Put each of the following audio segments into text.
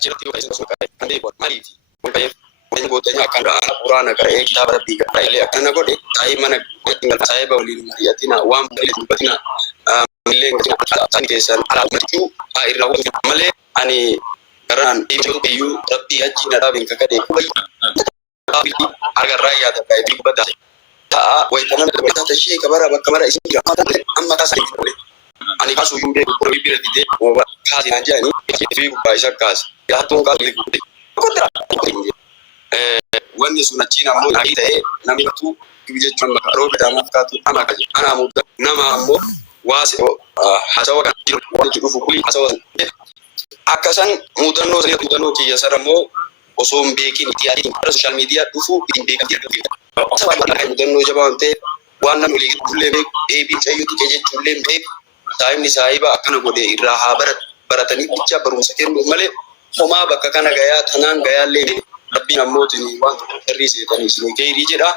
achirratti yoo isa suuqaa kan deebi'u maaliiti wani gootanya akan quraana qara'ee kitaaba rabbii qara'ee akkana godhe taa'ee mana saahiba waliin mari'atina waan bareedu dubbatina illee kan keessan alaamachuu irraa wanti malee ani garaan iyyuu rabbii achi na dhaabin kakadhe agarraa yaada baay'ee dubbata ta'a wayitana dubbata shee kabara bakka mara isin jira amma kaasa ani kasu yumbe ko bibira dide o kaasi anjani fi ba isa kaasi ya tun ka li kontra wanni suna china mo na ite nami tu kibije chama ro da mafkatu ana kaji ana mu nama mo wasi hasawa kan wani dufu kuli hasawa akasan mudanno sai mudanno ki yasara mo osoo mbeekin itiyadi social media dufu idin beekan sawa kan mudanno jabante waan namni kulle be chayyutu keje chulle be taa'imni saahiba akkana godhe irraa haa baratanii bicha barumsa kennu malee homaa bakka kana gayaa tanaan gayaallee rabbiin ammootiin waan irrii seetanii isin keerii jedha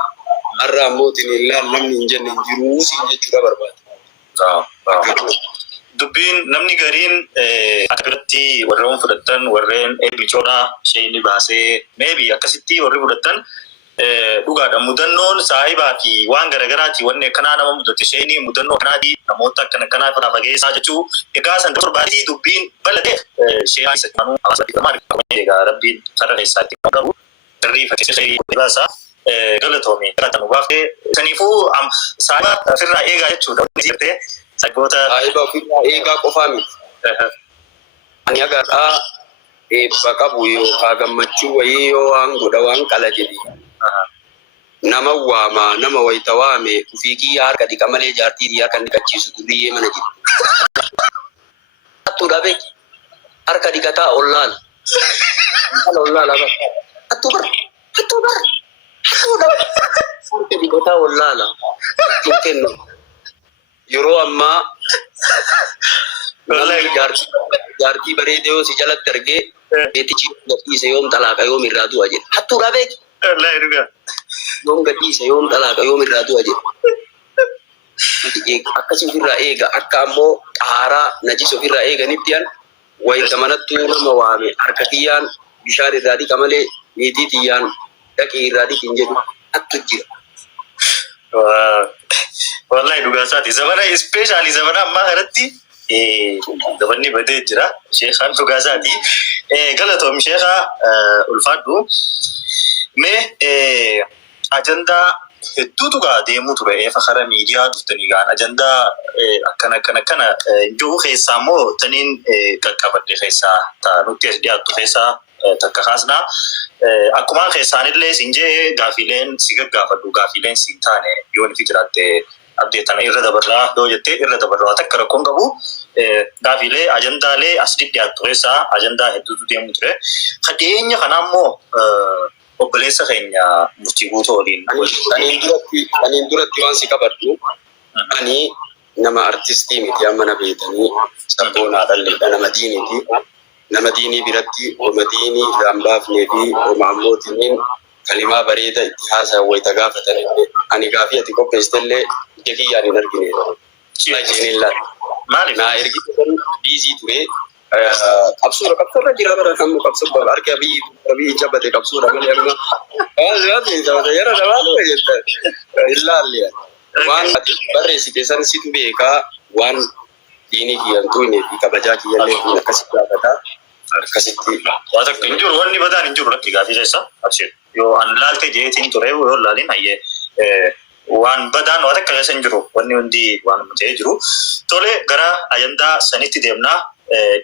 har'a ammootiin illaan namni hin jenne hin jiruu siin jechuudha barbaada. Dubbiin namni gariin akka biratti warreen fudhatan warreen bicoodhaa isheen baasee meebii akkasitti warri fudhatan dhugaadha mudannoon saahibaa fi waan garagaraati wanni akkanaa nama mudate isheenii mudannoo akkanaati namoota akkana akkanaa irraa fageessaa jechuu egaa san torbaatii dubbiin bal'ate ishee isa kanuu hawaasa maal egaa rabbiin karra keessaatti qabu sirrii fakkeessee baasaa galatoomii galatan baafee saniifuu saahibaa ofirraa eegaa jechuudha wanni jirtee saggoota saahibaa ofirraa eegaa qofaa miti ani agarraa eebba qabu yookaan gammachuu wayii yoo waan godha waan qala jedhi nama waama nama wayita waame ufii kiyya harka dhiqa malee jaartii dhiyaa kan dhiqachiisu duriyyee mana jiru. Attuu dhabe harka dhiqataa ollaan aba attuu dhabe harka dhiqataa ollaala ittiin kennu yeroo ammaa jaartii bareedee yoo si jalatti argee beetichi gadhiise yoom xalaaqa yoom irraa du'a jedha. Attuu dhabe yoom gadhiise yoom xalaaqa yoom irraa du'a jedha. Akkasii ofirraa eega akka ammoo xaaraa najis ofirraa eeganitti yan wayita manattuu nama waame harka kiyyaan bishaan irraa dhiqa malee niitii tiyyaan dhaqee irraa dhiqin jedhu attu jira. Wallahi dhugaasaati zamana ispeeshaali zamana ammaa kanatti gabanni badee jira sheekhaan dhugaasaati galatoom sheekhaa ulfaadhu mee ajandaa hedduutu gaa deemuu ture fakara miidiyaa dhuftanii gaan ajandaa akkana jiru keessaa immoo taniin qaqqabadde keessaa nutti as dhiyaattu keessaa takka kaasnaa akkumaan keessaanillee siin jee gaafiileen si gaggaafadhu gaafiileen siin taane yoo ni jiraatte abdeetana irra dabarraa yoo jettee irra dabarraa takka rakkoon qabu gaafiilee ajandaalee as dhiyaattu keessaa ajandaa hedduutu deemuu ture kadheenya kanaa immoo obboleessa keenya murtii guutuu waliin aniin duratti waan si qabadhu ani nama artistii miti amma na beetanii sabboonaa dhalleedha nama diinii biratti oma diinii irraan baafnee fi oma ammootiniin kalimaa bareeda itti haasa'an wayita gaafatanillee ani gaafii ati qopheessitellee ija kiyyaan hin argine naa ergitan biizii ture qabsuura jira bara kammu qabsuura arga biyyi jabbate qabsuura malee amma yara dabaaluu jetta illaalli waan ati barreessite san situ beekaa waan diinii kiyyan tuine fi kabajaa kiyyallee kun akkasitti gaafataa akkasitti waa takka hin jiru wanni badaan hin jiru rakki gaafii keessa abshir yoo an laalte jeetiin ture yoo laalin hayyee waan badaan waa takka keessa hin jiru wanni hundi waan mutee jiru tole gara ajandaa sanitti deemnaa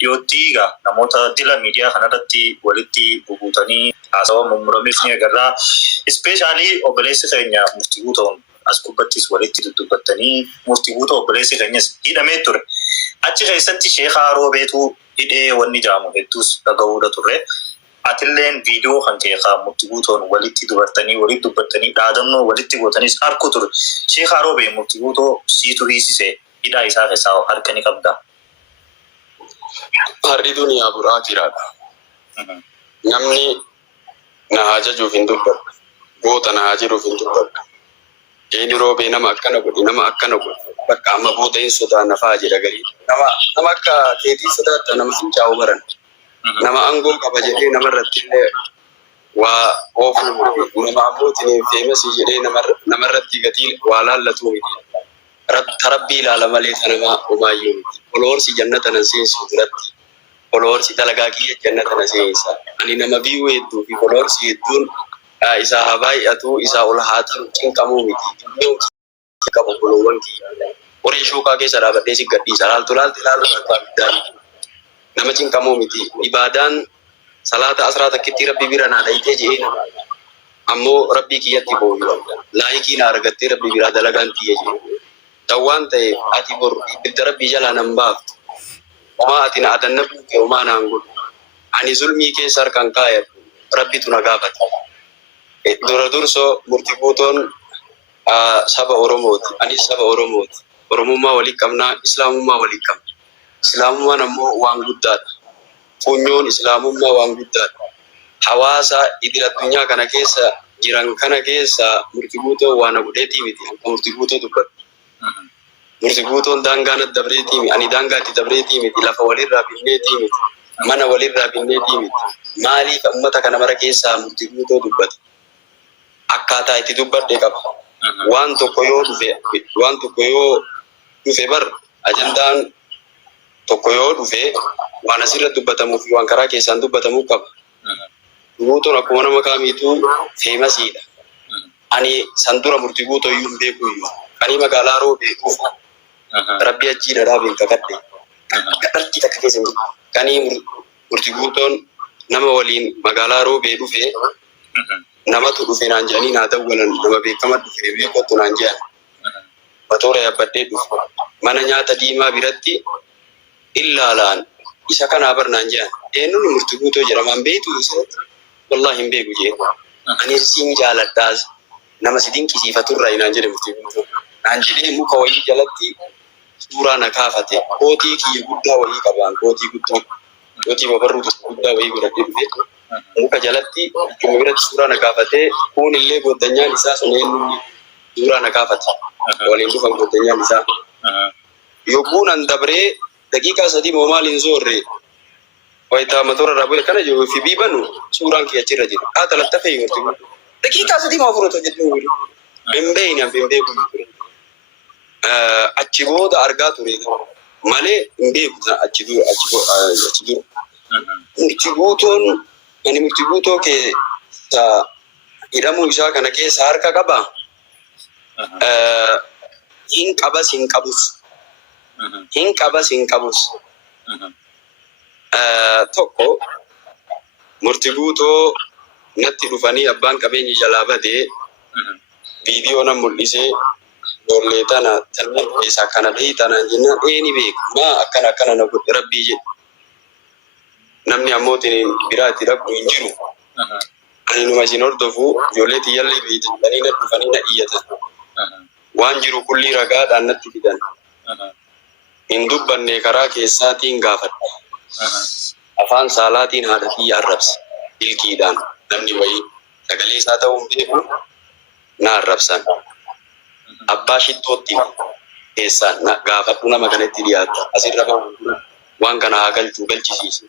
dhiyootti egaa namoota dila miidiyaa kanarratti walitti bubuutanii haasawa mummuramis ni agarraa ispeeshaalii obboleessi keenya murtii guutoon as gubbattis walitti dudubbattanii murtii guutoo obboleessi keenyas hidhamee ture achi keessatti sheekhaa roobeetu hidhee wanni jedhamu hedduus dhaga'uudha turre atilleen viidiyoo kan keekaa murtii guutoon walitti dubbattanii dhaadannoo walitti gootanis harku ture sheekhaa roobee murtii guutoo siitu hiisise hidhaa isaa keessaa harka ni qabda. Harri duniyaa buraa jiraadha. Namni na hajajuuf hin dubbadhu. Goota na hajajuuf hin dubbadhu. Inni roobee nama akkana godhu. Bakka amma goota hin sodaa nafaa jedha garii. Nama akka keetii sodaata nama fincaa'u baran. nama angoo qaba jedhee namarratti illee waa oofuu nama ammootiin feemasii jedhee namarratti gatii waa laallatu miti. Rabbii ilaala malee tanama umaayyuu miti. Oloorsi jannata na seensu duratti oloorsi dalagaa kiyya jannata na seensa. Ani nama biyyuu hedduu fi oloorsi hedduun isaa haa baay'atu isaa ol haa ta'u cinqamuu miti. Biyyoon kiyya qabu bolowwan kiyya. Horii shuukaa keessa dhaabadhee si gadhiisa. Laaltu ilaalu abbaa biddaa nama cinqamuu miti. Ibaadaan salaata asraa takkitti rabbi bira naa dhayitee jedhee nama ammoo rabbii kiyyatti booyu laayikii na argattee rabbi biraa dalagaan kiyya jedhu tawwaan ta'e ati bor ibidda rabbii jalaa nan baaftu homaa ati na adanna buuke homaa naan godhu ani zulmii keessa harkaan kaayadhu rabbitu na gaafata. Dura dursoo murtii guutoon saba Oromooti. Anis saba Oromooti. Oromummaa walii qabnaa, Islaamummaa walii qabna. Islaamummaan ammoo waan guddaadha. Funyoon Islaamummaa waan guddaadha. Hawaasa idil addunyaa kana keessa jiran kana keessa murtii guutoo waan godheetii miti. Murtii guutoo dubbatu. Murtii guutoon daangaa na dabreetii miti. Ani daangaa itti dabreetii miti. Lafa walirraa binneetii miti. Mana walirraa binneetii miti. Maaliif uummata kana mara keessaa murtii guutoo dubbata? Akkaataa itti dubbadhe qaba. Waan tokko yoo dhufe bar ajandaan tokko yoo dhufe waan asirra dubbatamuuf waan karaa keessaan dubbatamuu qaba. Guutoon akkuma nama kaamiituu feemasiidha. Ani san dura murtii guutoo iyyuu hin beeku iyyuu. Ani magaalaa roobee dhufa. Rabbi achii dhadhaa beeka kadhe. Kadhartii takka keessa hin jiru. Kanii murtii guutoon nama waliin magaalaa roobee dhufe namatu dhufe naan jedhanii naa dawwalan nama beekama dhufe beekottu naan jedhan. Matoora yabbadhee dhufu. Mana nyaata diimaa biratti illaalaan isa kanaa bar naan jedhan. Eenyuun murtii guutoo jedhamaan beektu isatti. Wallahi hin beeku jee. Ani siin jaaladhaas nama si dinqisiifaturraa naan jedhe murtii guutoo. Naan jedhee muka wayii jalatti suuraa na kaafate. Kootii kiyya guddaa wayii qabaan kootii guddaa. Kootii babarruu guddaa wayii godhadhee dhufe. Muka jalatti akkuma biratti suuraa na kaafatee kun illee goddanyaan isaa sun eenyuun suuraa na kaafate. Waliin dhufan goddanyaan isaa. Yogguun an dabree daqiiqaa sadii moo maaliin zoorree wayitaa matoora irraa bu'e kana jiru fi biibanu suuraan kiyya achirra jiru. Haa talattafee yoo ta'u daqiiqaa sadii moo afurota jedhu hin beeyne hin beeku ture. Achi booda argaa ture malee hin beeku achi dura. Murtii guutoon ani murtii guutoo keessa hidhamuu isaa kana keessa harka qabaa. Hin qabas hin qabus. Hin qabas hin qabus. Tokko murtii guutoo natti dhufanii abbaan qabeenyi jalaa badee viidiyoo nan mul'isee ijoollee tana talmeen keessaa kana dhahii tanaan jennaan eeni beeku maa akkana na godhe rabbii jedhu. Namni ammootiin biraa itti dhaqu hin jiru. Ani numa isin hordofu ijoollee tiyyallee beeytanii na dhufanii na iyyatan. Waan jiru kullii ragaadhaan natti fidan. Hin dubbanne karaa keessaatiin gaafadha. Afaan saalaatiin haadha kiyya arrabsa. Ilkiidhaan namni wayii sagalee isaa ta'uu hin beeku na arrabsan. Abbaa shittootti keessaan gaafadhu nama kanatti dhiyaatu. Asirra bahu waan kana haa galchisiisu.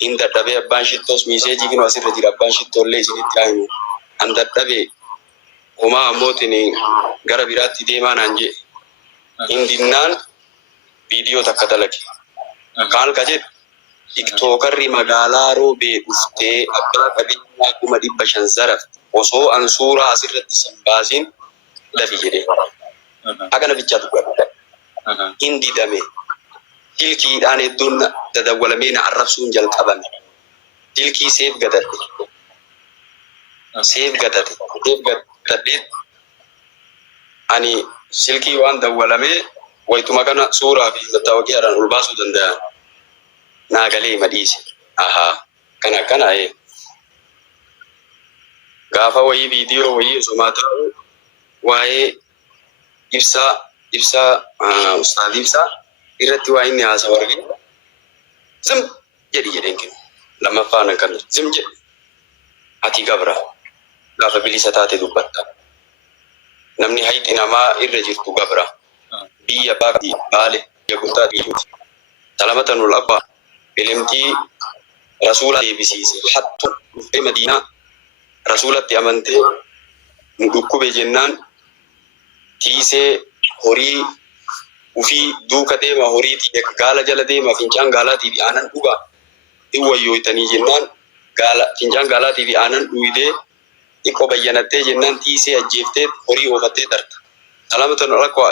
In dadhabee abbaan shittoos miiseejii kinu asirra jira abbaan shittollee isinitti haa himu. An dadhabee homaa ammootiin gara biraatti deemaa naan jedhe. Hindinnaan viidiyoo takka dalage. Kaan ka jedhu tiktookarri magaalaa roobee dhuftee abbaa qabeenyaa 500 zarafte osoo an suuraa asirratti sin baasin lafi jedhee. Akkana bichaa dubbata. Hindi dame. Tilkiidhaan hedduun dadawwalamee na arrabsuun jalqabame. Tilkii seef gadadhe. Seef gadadhe. Ani silkii waan dawwalamee wayituma kana suuraa fi mattaawaqaadhaan ol baasuu danda'an. Naa galee madhiise. Ahaa. Kana gaafa wayii viidiyoo wayii osomaa ta'u waa'ee ibsaa ustaad ibsaa irratti waa inni haasawu argine. Zim jedheen kennu. Lammaffaan akkana zim jedhe. Ati gabra gaafa bilisa taate dubbatta. Namni hayxi namaa irra jirtu gabra. Biyya baaqii baale biyya guddaa biyyooti. Salamatan ol abbaa bilimtii rasuula deebisiise hattu dhufee Madiinaa rasuulatti amantee nu dhukkube jennaan tiisee horii ufii duuka deema horiitii gaala jala deema fincaan gaalaatii fi aanan dhugaa iwwayyooytanii jennaan fincaan gaalaatii fi aanan dhuydee iko bayyanattee jennaan tiisee ajjeeftee horii oofattee darta salamatan rakko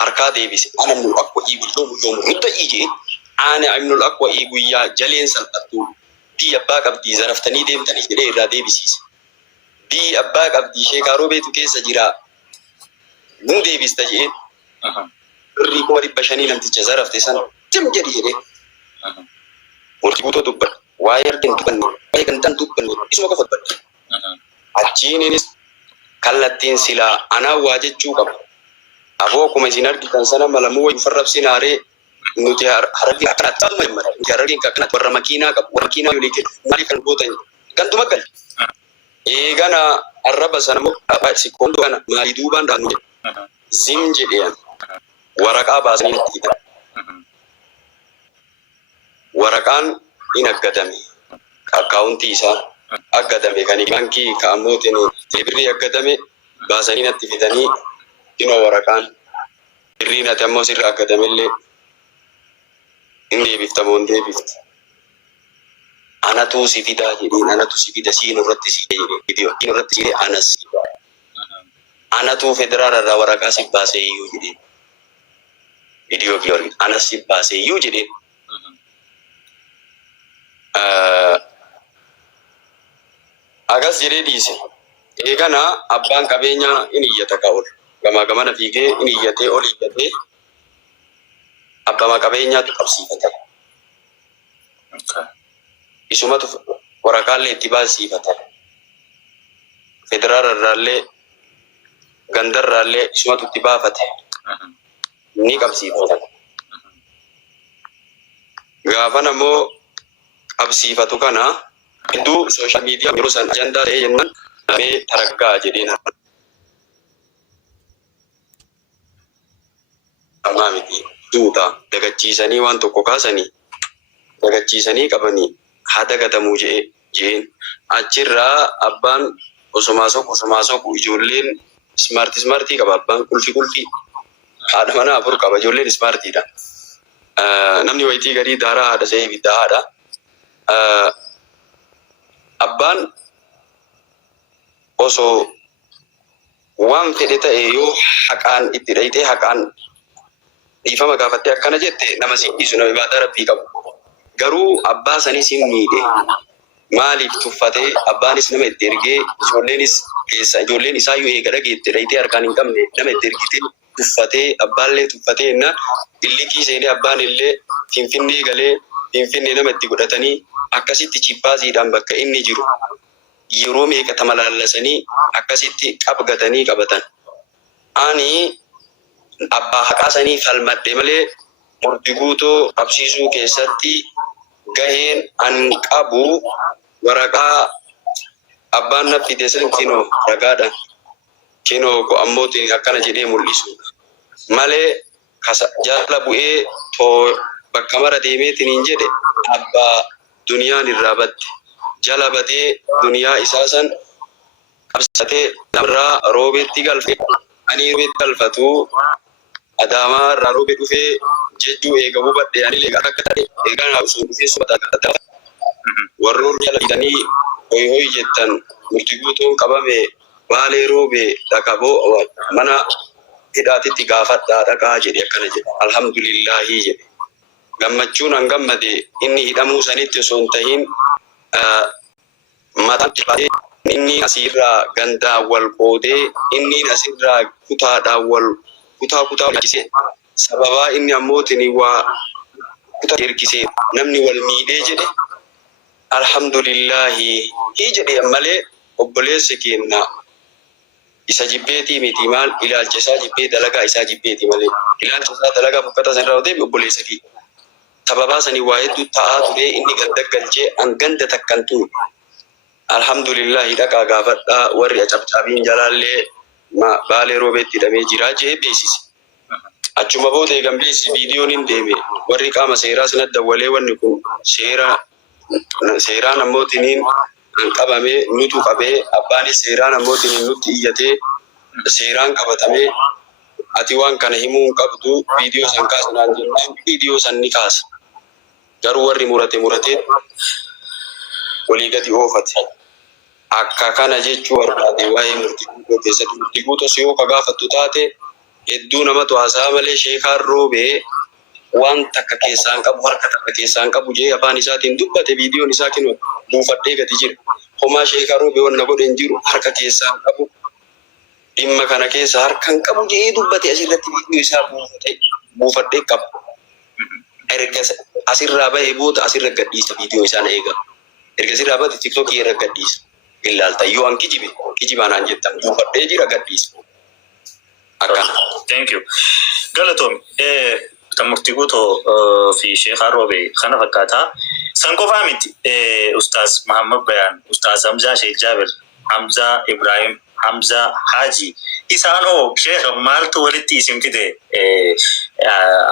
harkaa deebise anamnu akwa iibultoo yoom rutta ije ana amnul akwa iiguyyaa jaleen salphattu bii abbaa qabdii zaraftanii deemtanii jedhee irraa deebisiise bii abbaa qabdii sheekaaroo beetu keessa jiraa nun deebista jedheen irrii 500 namticha zarafte san tim jedhi jedhee murtii guutoo dubbanne waa'ee argin dubbanne waa'ee gantaan dubbanne isuma qofa dubbanne achiininis kallattiin silaa anaa waa jechuu qaba aboo akkuma isin argitan sana malamuu wayu farrabsinaaree nuti hararri akkanatti ta'u malimmadha nuti hararriin akkanatti warra makiinaa qabu warra makiinaa yoo leekkee maaliif kan gootan gantuma gal eegana arraba sana moo sikkoondoo kana maalii duubaan dhaannu jedhe zim jedheen waraqaa baasanii itti hidhan waraqaan in aggadame akkaawuntii isaa aggadame kan baankii ka'ammootiin birrii aggadame baasanii natti fidanii inoo waraqaan birrii nati ammoo sirra aggadamillee in deebiftamoo hin deebifte anatu si fidaa jedheen anatu si fida siin irratti si jedhee video siin irratti si anas anatu federaalirraa waraqaa si baasee iyyuu jedheen video kiyoo anas si baasee iyyuu jedheen agas jedhee dhiise eegana abbaan qabeenyaa in iyyata ka'ul gamaa gamana fiigee in iyyatee ol iyyatee abbaa qabeenyaatu qabsiifata isumatu waraqaalee itti baasiifata federaalirraallee gandarraallee isumatu itti baafate ni qabsiifata gaafa namoo qabsiifatu kana hedduu sooshaal miidiyaa yeroo san ajandaa ta'ee jennaan mee taraggaa jedheen ammaa miti duuta dagachiisanii waan tokko kaasanii dagachiisanii qabanii haa dagatamuu jeen achirraa abbaan osumaa soku ijoolleen ismaartii qaba abbaan kulfii haadha mana afur qaba ijoolleen ismaartiidha namni wayitii garii daaraa haadha see ibiddaa haadha abbaan osoo waan fedhe ta'e yoo haqaan itti dhayitee haqaan dhiifama gaafattee akkana jette nama siidhisu nama ibaadaa rabbii qabu garuu abbaa sanis hin miidhe maaliif tuffatee abbaanis nama itti ergee ijoolleen isaa yoo eega dhageette dhayitee harkaan hin qabne nama itti ergite tuffatee abbaallee tuffatee innaan illikii seenee abbaan illee finfinnee galee finfinnee nama itti godhatanii akkasitti chippaasiidhaan bakka inni jiru yeroo meeqa malaallasanii akkasitti qabgatanii qabatan ani abbaa haqaasanii falmadhe malee murtii guutoo qabsiisuu keessatti gaheen an qabu waraqaa abbaan na fide san kinoo ragaadhaan kinoo ko'ammootiin akkana jedhee mul'isu malee jala bu'ee too bakka mara deemeetiin hin jedhe abbaa duniyaan irraa batte jala batee duniyaa isaa san qabsatee namarraa roobeetti galfe ani roobeetti galfatu adaamaa irraa roobee dhufee jechuu eega hubadhe anilee akka ta'e eegaan haasuu dhufee sobataa warroon jala fidanii hoy jettan murtii guutuun qabame baalee roobee dhaqaboo mana hidhaatitti gaafadhaa dhaqaa jedhe akkana jedhe alhamdulillaahi jedhe gammachuun an gammade inni hidhamuu sanitti osoo hin tahin mataan xiqqaatee inni asirraa gandaa wal qoodee inni asirraa kutaadhaan wal kutaa erkisee sababaa inni ammootiin waa kutaa erkisee namni wal miidhee jedhe alhamdulillaahi jedhe malee obboleessi keenya isa jibbeetii miti maal ilaalcha isaa jibbee dalagaa isaa jibbeeti malee ilaalcha isaa dalagaa buqqata san irraa deebi obboleessa kee sababaa sanii waa hedduu ta'aa ture inni ganda galchee an ganda takkantuu alhamdulillaahi dhaqaa gaafadhaa warri acabcaabiin jalaallee baalee roobeetti hidhamee jiraa jee beeksise achuma booda eegambeessi viidiyoon hin deeme warri qaama seeraa sanatti dawwalee wanni kun seera seeraan ammootiin qabamee nutu qabee abbaanis seeraan ammootiin nutti iyyatee seeraan qabatamee ati waan kana himuu hin qabdu viidiyoo san kaasanaan jennaan viidiyoo san ni kaasa. Garuu warri muratee walii gadi oofate. Akka kana jechuu barbaade waa'ee murtii keessatti murtii guutuu yoo ka gaafattu taate hedduu namatu haasaa malee sheekaan roobee waan takka keessaan qabu harka takka keessaan qabu jee afaan isaatiin dubbate viidiyoon isaa kennu buufadhee gadi jira. Homaa sheekaan roobee wanna godhen jiru harka keessaan qabu dhimma kana keessa harkaan qabu jee dubbate asirratti viidiyoo isaa buufadhee qaba. Erga asirraa bahee booda asirra gadhiisa viidiyoo isaan eega. Erga asirraa bahee TikTokii irra gadhiisa. Ilaalta yoo an kijibaanaan jettan buufadhee jira gadhiisa. Thank you. Galatoom murtii guutuu fi Sheekh Roobee kana fakkaata. San qofaa miti Ustaaz Muhammad Bayaan, Ustaaz Hamzaa Sheikh Jaabir, Hamzaa Ibrahim, Hamzaa Haji isaanoo Sheekh maaltu walitti isin fide?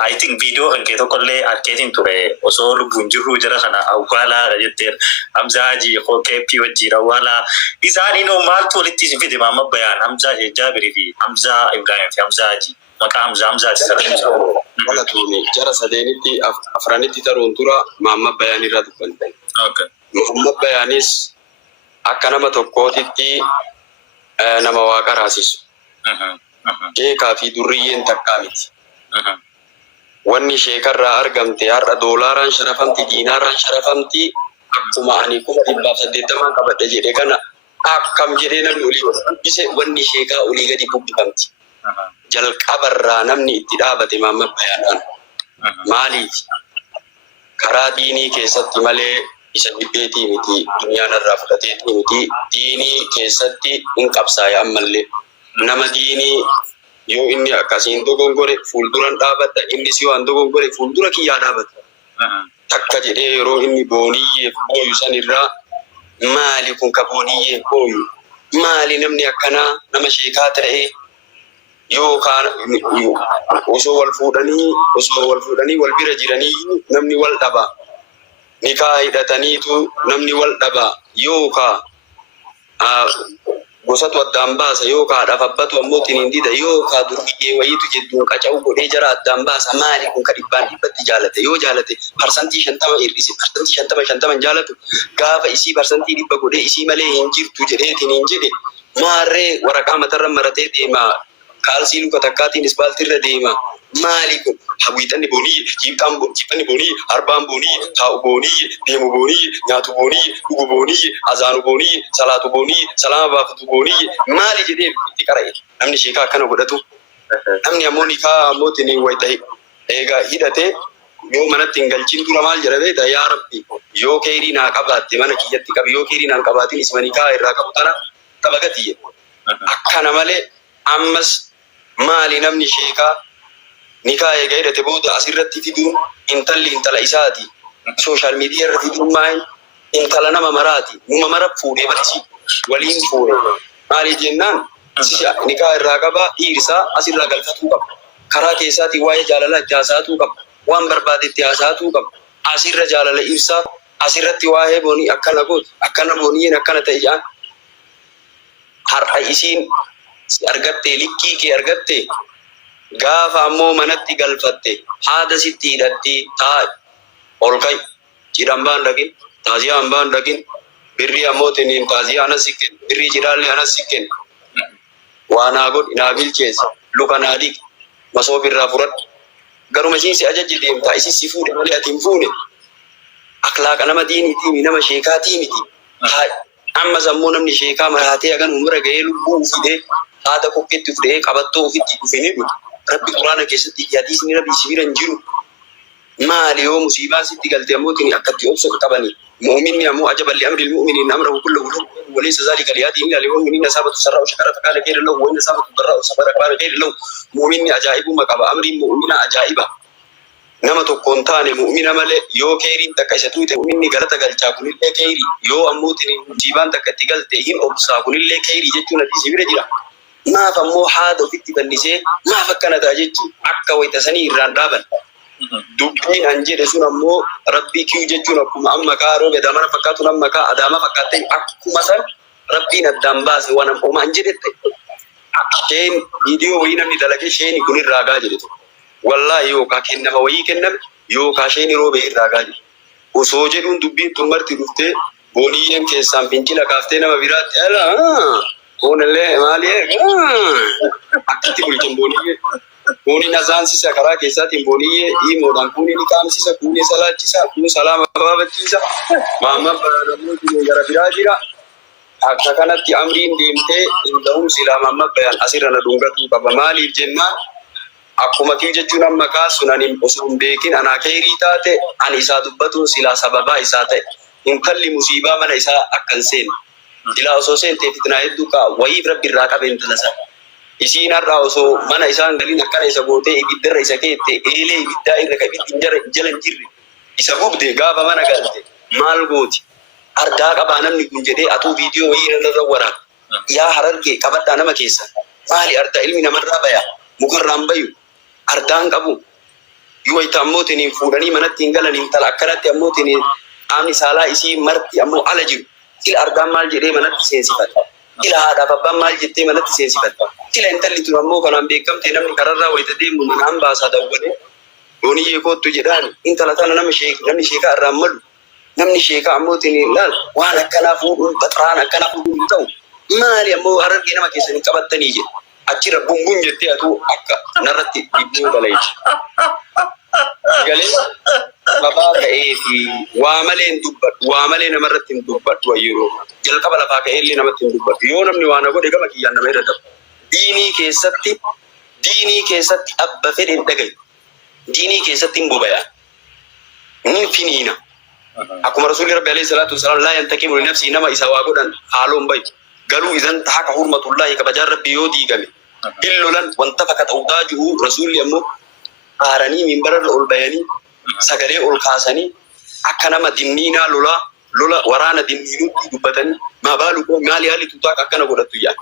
I think video kan kee tokkollee arkeetiin ture osoo lubbuun jirru jara kana awwaalaa jetteer Hamzaa Haji keeppii wajjin awwaalaa isaaniinoo maaltu walitti isin fide? Muhammad Bayaan, Hamzaa Sheikh Jaabirii fi Hamzaa Ibrahim fi Hamzaa Haji maqaa Hamzaati sadeen Walatuuni jara sadeenitti afranitti taruun tura Muhammad Bayaan irraa dubbanne. Muhammad Bayaanis akka nama tokkootitti nama waaqa raasisu. Sheekaa fi durriyyeen takkaa miti. Wanni sheekarraa argamte har'a doolaaraan sharafamti, diinaaraan sharafamti. Akkuma ani 180 qabadhe jedhe kana akkam jedhee namni olii dubbise wanni sheekaa olii gadi bubbifamti. Jalqabarraa namni itti dhaabate Muhammad Bayaanaan. Maaliif? Karaa diinii keessatti malee isa dhibbeetii miti, dunyaan irraa fudhateetii miti. Diinii keessatti hin qabsaa'e ammallee. Nama diinii yoo inni akkasiin dogongore fuulduran dhaabata, innis yoo an dogongore fuuldura kiyyaa dhaabata. Takka jedhee yeroo inni booniyyeef booyu san irraa maali kun ka booniyyeef booyu? Maali namni akkanaa nama sheekaa ta'ee yookaan osoo wal fuudhanii wal bira jiranii namni wal dhaba. Nikaa hidhataniitu namni wal dhaba yookaan gosatu addaan baasa yookaan dhafabbatu ammoo tiniindida yookaan durbiyyee wayiitu jedduun qaca'u godhee jara addaan baasa. Maali kun ka dhibbaan dhibbatti jaalate? Yoo jaalate parsantii 50 hir'ise parsantii 50 jaalatu gaafa isii parsantii 100 godhee isii malee hin jirtu jedhee tiniin jedhe maarree waraqaa matarra maratee deema. Kaalsii luka takkaatiin ispaaltiirra deema. Maali kun? Hawwiixanni boonii, jiiphanni boonii, arbaan boonii, taa'u boonii, deemu boonii, nyaatu boonii, dhugu boonii, azaanu boonii, salaatu boonii, salaama baafatu boonii. Maali jedhee itti qara'e? Namni sheekaa akkana godhatu. Namni ammoo nikaa ammoo tiniin wayita eegaa hidhatee yoo manatti hin galchin dura maal jedha beektaa? Yaa Rabbi yoo keerii naa qabaatte mana kiyyatti qabi, yoo keerii naan qabaatiin isma nikaa irraa qabu tana qaba gatiyye. Akkana malee ammas maali namni sheekaa nikaa eega hidhate booda asirratti fiduun intalli intala isaati. Sooshaal miidiyaa irra fiduun maali? Intala nama maraati. Numa mara fuudhee barsi waliin fuudhe. Maali jennaan nikaa irraa qaba dhiirsaa asirraa galfatuu qaba. Karaa keessaatii waa'ee jaalalaa haasa'uu qaba. Waan barbaadetti haasa'uu qaba. Asirra jaalala ibsaa asirratti waa'ee boonii akkana gootu akkana booniin akkana ta'e jaan har'a isiin argatte likkii kee argatte gaafa ammoo manatti galfatte haada sitti hidhatti taa'e ol ka'i cidhan baan dhaqin taaziyaa baan dhaqin birrii ammoo tiniin taaziyaa anas sikken birrii cidhaallee anas sikken waa naa godhi naa bilcheessa luka naa dhiqi masoo birraa fudhadhu garuma isiin si ajajji deemtaa isin si fuudhe malee ati hin fuune akhlaaqa nama diiniitii nama sheekaatii miti. Ammas ammoo namni sheekaa maraatee hagan umra ga'ee lubbuu fidee haada kokkeetti fudhee qabattoo ofitti dhufanii Rabbi Quraana keessatti hadiisni Rabbi sibiira hin jiru. Maali yoo musiibaa sitti galte ammoo tini akkatti obsa qabani. Mu'minni ammoo ajaban li'amri mu'miniin amrahu kullahu walaysa zalika liyadiin ila limu'miniin sabatu sarra'u shakara fakana khairan lahu wa inna sabatu darra'u sabara fakana khairan lahu. Mu'minni ajaa'ibuma qaba amriin mu'mina ajaa'iba. Nama tokkoon taane mu'mina malee yoo keeriin takka isa tuute mu'minni galata galchaa kunillee keerii yoo ammoo tini musiibaan takka itti galte hin obsaa kunillee keerii jechuun hadiisi bira jira. Maaf ammoo haada ofitti bal'isee maaf akkana ta'a jechuun akka wayita sanii irraan dhaaban dubbiin an jedhe sun ammoo rabbii kiyyu jechuun akkuma amma kaaroo bedamana fakkaatu amma kaa adaama fakkaattee akkuma san rabbiin addaan baase waan amma an jedhette sheen viidiyoo wayii namni dalagee sheeni kun irraa gaa jedhetu wallaahi yookaa kennama wayii kenname yookaa sheeni roobee irraa gaa jedhe osoo jedhuun dubbiin tun marti dhuftee booniyyeen keessaan fincila kaaftee nama biraatti ala kunillee maali akkatti bulchan booniyyee kuni nazaansisa karaa keessaatiin booniyyee hiimoodhaan kuni ni qaamsisa kuni salaachisa kun salaama baabachiisa maamma baanamoo gara biraa jira akka kanatti amriin deemtee indahum silaa maamma bayaan asirra na dhungatu qaba maaliif jennaan akkuma kii jechuun amma kaasuun ani osoo hin beekin anaa keerii taate ani isaa dubbatuun silaa sababaa isaa ta'e intalli musiibaa mana isaa akkan seenu silaa osoo seentee fitnaa hedduu kaa wayiif rabbi irraa qabe intala sana isiin har'aa osoo mana isaan galiin akkana isa gootee ibiddarra isa keette eelee ibiddaa irra qabittiin jala hin jirre isa gubde gaafa mana galte maal gooti ardaa qabaa namni kun jedhee atuu viidiyoo wayii irra waraaba yaa harargee qabadhaa nama keessa maali ardaa ilmi namarraa baya mukarraan bayu ardaan qabu yoo itti ammootiin fuudhanii manatti hin galan intala akkanatti ammootiin qaamni saalaa isii marti ammoo ala jiru sila ardaan maal jedhee manatti seensifata sila haadhaaf abbaan maal jettee manatti seensifata sila intalli tun ammoo kanaan beekamte namni kararraa wayita deemu manaan baasaa dawwale dooniyyee koottu jedhaan intala tana namni sheekaa irraan malu namni sheekaa ammootiin laal waan akkanaa fuudhuun baxaraan akkanaa fuudhuun ta'u maali ammoo harargee nama keessanii qabattanii jedhe achirra bungun jettee atuu akka narratti viidiyoo galeeti galee babaa ka'ee fi waa malee hin dubbadhu waa malee namarratti hin dubbadhu yeroo jalqaba lafaa ka'ee illee namatti hin dubbadhu yoo namni waan godhe gama kiyyaan nama irra dabu diinii keessatti abba fedhe hin dhagayu diinii keessatti hin bobaya nin finiina akkuma rasuulli rabbi alayhi salaatu wasalaam laa yantaqimu li nafsii nama isa waa godhan haaloon bayu galuu izan haka hurmatullahi kabajaan rabbi yoo diigame illolan wanta fakkat awdaajuhu rasuulli ammoo aaranii minbararra ol bayanii sagalee ol kaasanii akka nama dinniinaa lola waraana dinniinutti dubbatanii maa baalu maali haalli tutaa akkana godhattu yaa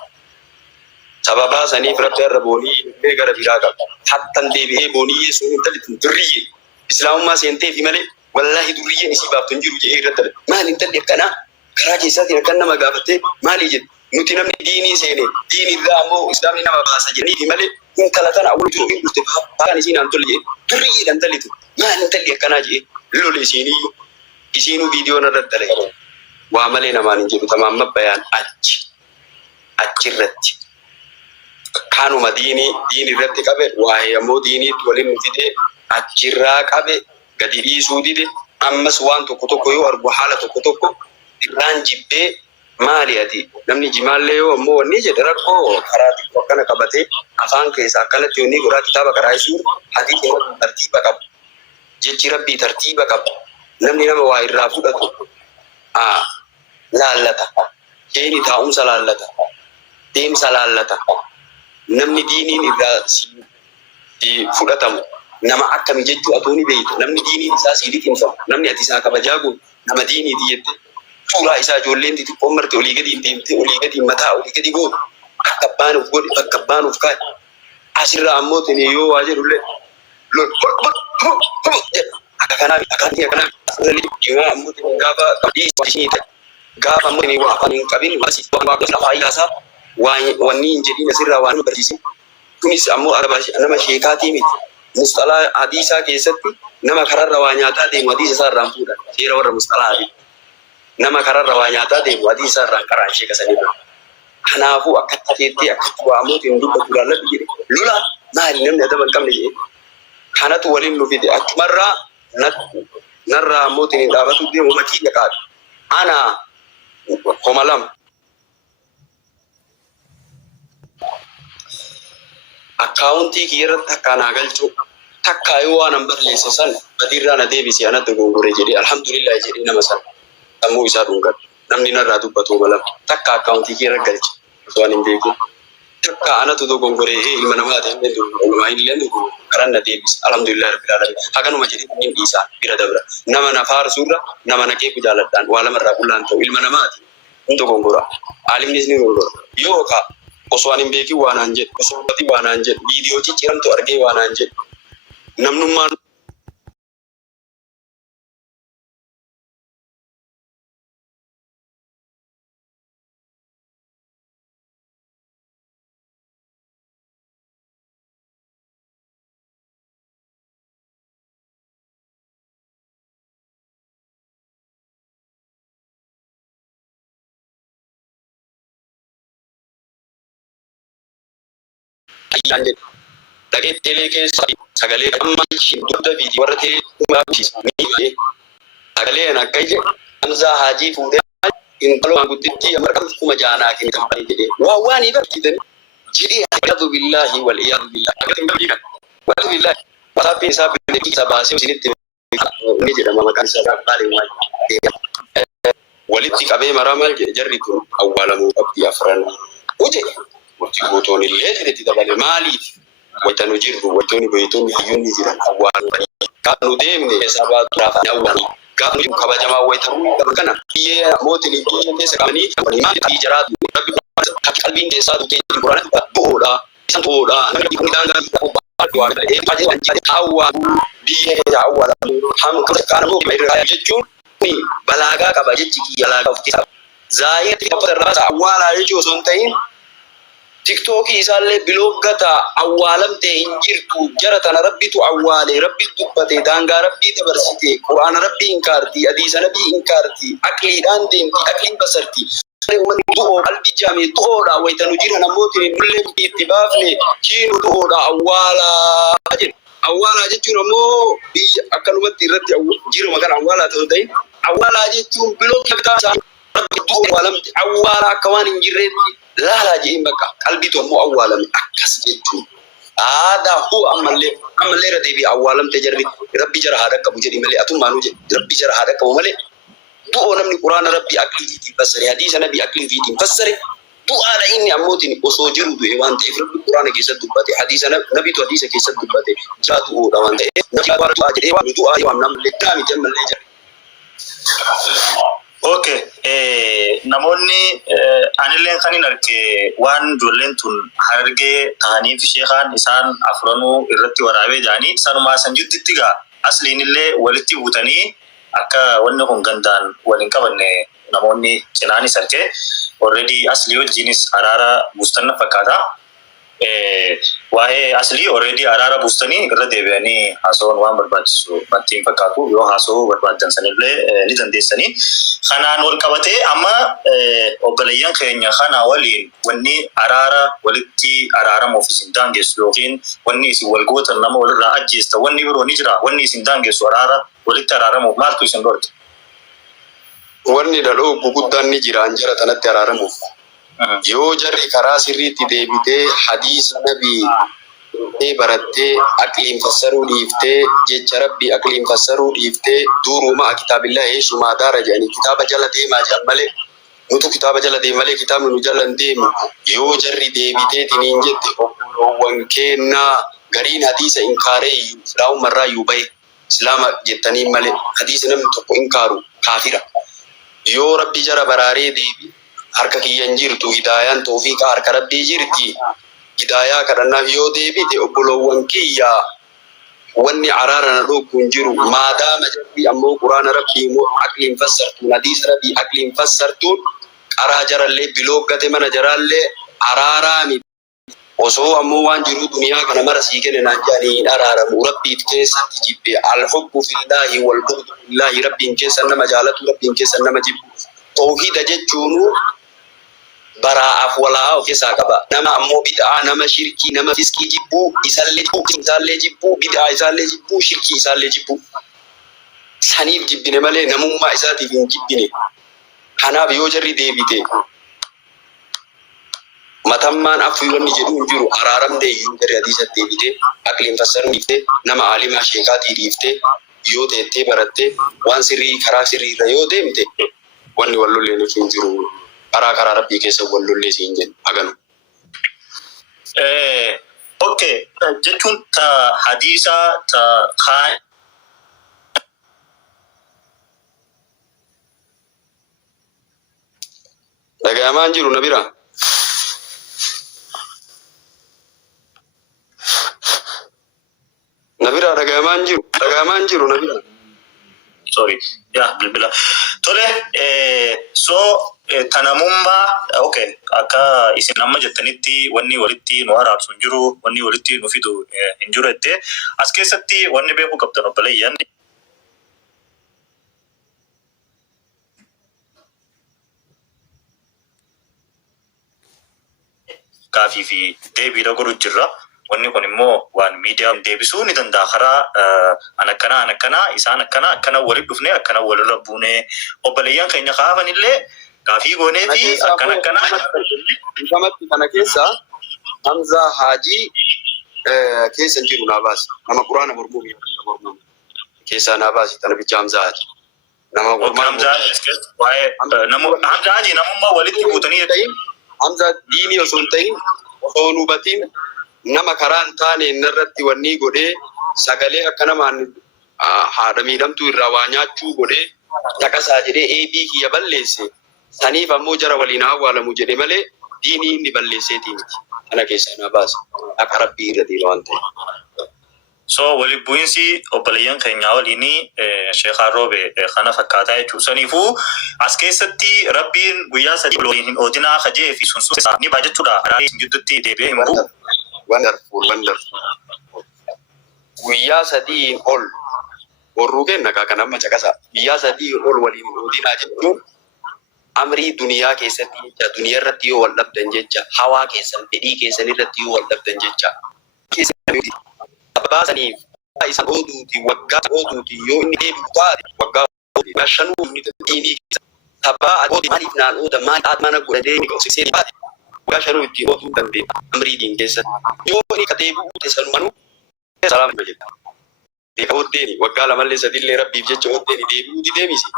sababaa saniif rabbi irra boonii gara biraa qaba hattan deebi'ee boonii sun intalli durriyye islaamummaa seentee fi malee wallahi durriyyeen isii baaftu hin jiru jedhee irratti maali intalli akkanaa karaa keessaatiin akkan nama gaafattee maali jedhu nuti namni diinii seene diinirraa ammoo islaamni nama baasa jedhanii fi malee intala tana awwal jiru hin dhufte faafaan isiin aan tolle jedhe durriyyeedhaan tallitu maali intalli akkanaa jedhee lole isiinuu viidiyoon irratti dalage waa malee namaan hin jedhu tamaamma bayaan achirratti kanuma diinii irratti qabe waa'ee ammoo diiniitti waliin fide achirraa qabe gadi dhiisuu dide ammas waan tokko yoo argu haala tokko irraan jibbee maali ati namni jimaallee yoo ammoo wanni jedhe rakkoo karaa xiqqoo akkana qabatee afaan keessa akkanatti wanni godhaa kitaaba qaraa'isuu hadiisni tartiiba qabu jechi rabbii tartiiba qabu namni nama waa irraa fudhatu laallata sheeni taa'umsa laallata deemsa laallata namni diiniin irraa fudhatamu nama akkami jechuu atuu ni beeyta namni diiniin isaa sii liqimsamu namni ati isaa kabajaa goon nama diiniiti jette suuraa isaa ijoolleen xixiqqoon marte olii gadi deemte olii gadi mataa olii gadi gootu akka baanuuf godhe bakka baanuuf kaa'e asirraa ammoo tini yoo waa jedhullee akka kanaa ammoo tini gaafa qabdii ishii ta'e gaafa ammoo tini waa afaan hin qabin waa lafaa yaasaa wanni hin jedhin asirraa waan nu barsiisin kunis ammoo nama sheekaatii miti musxalaa hadiisaa keessatti nama kararra waa nyaataa deemu hadiisa isaa irraan fuudhan seera warra musxalaa hadii nama kararra waa nyaataa deemu hadiisa isaa irraan karaan sheeka sanii bira kanaafuu akka tafeettee akkatti waa ammootiin dubbatu laalladhu jedhe lola maali namni adaba hin qabne jedhe kanatu waliin nu fide achumarraa narraa ammootiin hin dhaabatu deemu makii dhaqaadha ana koma lama akkaawuntii kiyyarratti akkaanaa galchuu takkaa yoo waan an barreesse san badiirraa na deebise anatti gongore jedhee alhamdulillah jedhee nama san sammuu isaa dhungadhu namni narraa dubbatu malama takka akkaawuntii kiyyarra galche osoo an hin beekin takka anatu dogongoree ilma namaati illee karan na deebise alhamdulillah rabbil alamin haganuma jedhee kunniin dhiisaa bira dabra nama na faarsuurra nama na keeku jaaladhaan waa lamarraa qullaan ta'u ilma namaati hin dogongora aalimnis ni dogongora yookaa osoo an hin beekin waanaan jedhu osoo bati waanaan jedhu viidiyoo cicciramtu argee waanaan jedhu namnummaan hayyaan jedhe dhaqee teelee keessa sagalee amma dugda fi warra teelee ni sagaleen akka ije Hamzaa Haajii fuudhee intalo gudditti marqam kuma jaanaa kin kan jedhe waan ibadidan jidi a'udhu billahi wal iyad billahi wal billahi wala fi sabbi sabasi sinitti ni jedhama maqaan isaa baale walitti qabee maramal jarri kun awwaalamu qabdi afran uje wati gotoon illee itti dabale maaliif waytanu jirru waytoni baytoni hayyuni jiran awwaalu kanu deemne sabatu rafa awwaalu kanu kabajamaa waytanu kana biye mootini keessa qabanii maaliif jaraatu rabbi qalbiin keessaa dukkee quraan boodha isan boodha namni kun daangaa adwa awwa biye awwala ham kana mo irraa jechuun balaagaa qaba jechi balaagaa of keessaa zaayiti qabatarraa awwala jechuun osoo hin ta'in tiktookii isaallee biloogata awwaalamte hin jirtu jara tana rabbitu awwaale rabbi dubbate daangaa rabbii dabarsite quraana rabbii inkaarti hadiisa nabii inkaarti aqliidhaan deemti aqliin basarti du'oo qalbii jaamee du'oodha waytanu jira namooti nullee itti baafne kiinu du'oodha awwaalaa jedhu awwaalaa jechuun ammoo biyya akkanumatti irratti jiruma kan awwaalaa ta'uu ta'in awwaalaa jechuun biloogii bitaa rabbi du'oo awwaalamte awwaalaa akka waan hin jirreetti laalaa jedhin bakka qalbiitu ammoo awwaalame akkas jechuun aadaa huu ammallee irra deebi'ee awwaalamte jarri rabbi jara haadha qabu jedhi malee atummaanuu jedhi rabbi jara haadha qabu malee du'oo namni quraana rabbi aqliitiin fassare hadiisa nabii aqliitiin fassare du'aadha inni ammootiin osoo jiru du'e waan ta'eef rabbi quraana keessatti dubbate hadiisa nabiitu hadiisa keessatti dubbate jaa du'oodha waan ta'eef namni waan du'aa jedhee waan du'aa yoo amnammallee daami jammallee jira. Okay, namoonni anilleen kan hin arge waan ijoolleen tun hargee ta'anii fi sheekaan isaan afranuu irratti waraabee jiranii sanumaa san jidduutti gaa asliin illee walitti buutanii akka wanni kun gandaan waliin qabanne namoonni cinaanis arge already asli wajjinis araara buustanna fakkaata. Waa'ee aslii already araara buustanii irra deebi'anii haasawwan waan barbaachisu mattiin fakkaatu yoo haasawuu barbaadan sanillee ni dandeessanii. Kanaan wal qabatee amma obboleeyyan keenya kana waliin wanni araara walitti araaramuuf isin daangessu yookiin wanni isin wal gootan nama walirraa ajjeesta wanni biroo ni jira wanni isin daangessu araara walitti araaramuuf maaltu isin dhorte? Wanni dhaloo guguddaan ni jira anjara tanatti araaramuuf. Yoo jarri karaa sirriitti deebitee hadiisa nabii barattee aqliin fassaruu dhiiftee jecha rabbii aqliin fassaruu dhiiftee duruuma kitaabillah heessumaa daara jedhanii kitaaba jala deemaa jiran malee nutu kitaaba jala deema malee kitaabni nu jala hin deemu yoo jarri deebitee tiniin jette obboloowwan kennaa gariin hadiisa inkaaree islaamumarraa yuu bahe islaama jettanii malee hadiisa namni tokko inkaaru kaafira yoo rabbi jara baraaree deebi harka kiyyan jirtu hidayaan tawfiiqa harka rabbii jirti hidayaa kadhannaaf yoo deebite obboloowwan kiyya wanni araara na dhookuun jiru maadaama jarri ammoo quraana rabbii immoo aqliin fassartuun hadiisa rabbii aqliin fassartuun qaraa jarallee bilooggate mana jarallee araaraa miti osoo ammoo waan jiru duniyaa kana mara sii kenne naan jedhanii araaramu rabbiif keessatti jibbe alhubbu fillaahi wal bughdu fillaahi rabbiin keessan nama jaalatu rabbiin keessan nama jibbu tawhiida jechuunu baraa'aaf walaa of keessaa qaba nama ammoo bid'aa nama shirkii nama fiskii jibbuu isaallee jibbuu bid'aa isaallee jibbuu shirkii isaallee jibbuu saniif jibbine malee namummaa isaatiif hin jibbine kanaaf yoo jarri deebite matammaan afuyyoonni jedhu hin jiru araaramdee iyyuu jarri hadiisatti deebite aqliin fassaruu dhiiftee nama aalimaa sheekaatii dhiiftee yoo teettee barattee waan sirrii karaa sirriirra yoo deemte wanni wallolleen hin jiru. Karaa rabbii keessa wallollee siin jennu aganu. Okay, jechuun ta hadiisa ta kaan dhagahamaan jiru na bira. Na bira dhagahamaan jiru na bira. Sorry, ya bilbila. Tole, so tanamummaa okay akka isin amma jettanitti wanni walitti nu araarsu hin jiru wanni walitti nu fidu hin jiru jettee as keessatti wanni beekuu qabdan obboleeyyan gaafii fi deebiidha godhu jirra. wanni kun immoo waan miidiyaan deebisuu ni danda'a karaa an akkana isaan akkana walitti dhufne akkana walirra buune obboleeyyan keenya kaafan illee gaafii goonee fi akkana Ifamatti kana keessa Hamza Haji keessa hin jiru naa baasi. Nama Quraana mormuu keessaa naa baasi. Tana bicha Hamza Haji. Nama Hamza Haji namummaa walitti buutanii Hamza diinii osoo hin ta'in osoo hin hubatiin nama karaa hin taane irratti wanni godhee sagalee akka namaan haadha miidhamtuu irraa waa nyaachuu godhee taqasaa jedhee eebii kiyya balleesse. Saniif ammoo jara waliin awwaalamu jedhe malee diinii inni balleesseetii miti. Kana keessaa naa baasi. Akka rabbii irra deema waan ta'eef. So wali bu'insi obboleeyyan keenyaa waliin Sheekhaan Roobe kana fakkaataa jechuusaniifuu as keessatti rabbiin guyyaa sadii waliin hin oodinaa kajee fi sun ni baajechuudha. Isin gidduutti deebi'ee hin bu'u. Wonderful. Guyyaa sadiin ol warruu kenna kan amma caqasa. Guyyaa sadiin ol waliin hin oodinaa jechuun amrii duniyaa keessatti jecha duniyaa irratti yoo wal dhabdan jecha hawaa keessan fedhii keessan irratti yoo wal dhabdan jecha baasaniif isaan oduuti waggaa oduuti yoo inni deebi'u taate waggaa oduuti shanuu inni diinii tabbaa oduuti maaliif naan ooda maaliif aadmana godhatee inni qabsiisee baate waggaa shanuu itti oduu dandeenya amrii diin keessatti yoo inni ka deebi'u teessanumanuu salaam jedha deebi'u oddeeni waggaa lamallee sadillee rabbiif jecha oddeeni deebi'uuti deemisi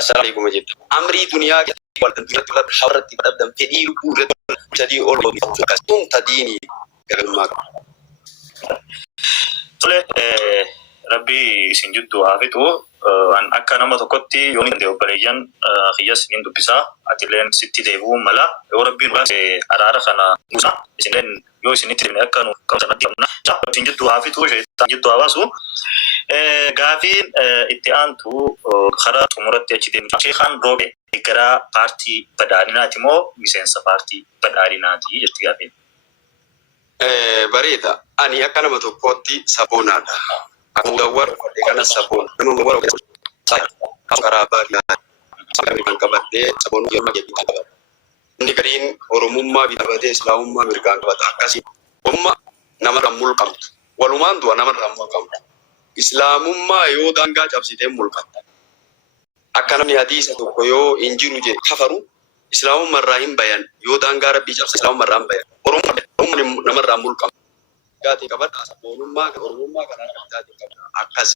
assalaamu alaykum jedha amrii duniyaa keessatti wal dandurratti hawratti badhabdan fedhii lubbuu irratti sadii ol akkasumas tadiinii gagalmaa qaba. Tole rabbi isin jidduu haa fitu an akka nama tokkotti yoo ni danda'e obboleeyyan kiyyas niin dubbisaa atilleen sitti deebi'uu mala yoo rabbiin araara kana buusa isinleen yoo isinitti deemne akka nu qabsanatti qabna isin jidduu haa fitu sheetaan jidduu haa baasu gaafiin itti aantu karaa xumuratti achi deemu Sheekhaan Roobe gara paartii badhaadhinaati moo miseensa paartii badhaadhinaati jetti gaafiin. Bareeda. Ani akka nama tokkotti saboonaadha. Akkuma warra kana saboona. Nama warra karaa baadiyyaa kan qabattee saboonuu yeroo malee bitaa qabata. Inni gariin Oromummaa bitaa qabatee Islaamummaa mirgaan qabata. Akkasii Oromummaa namarraa mulqamtu. Walumaan du'a namarraa mulqamtu. Islaamummaa yoo daangaa cabsitee mulqatta. Akka namni hadiisa tokko yoo hin jiru jedhe kafaru Islaamummaa hin bayan yoo daangaa rabbii cabse Islaamummaa hin bayan. Oromummaan namarraa mulqamtu. Gaatii qabadha. Sabboonummaa Oromummaa kanaa gaatii qabadha. Akkas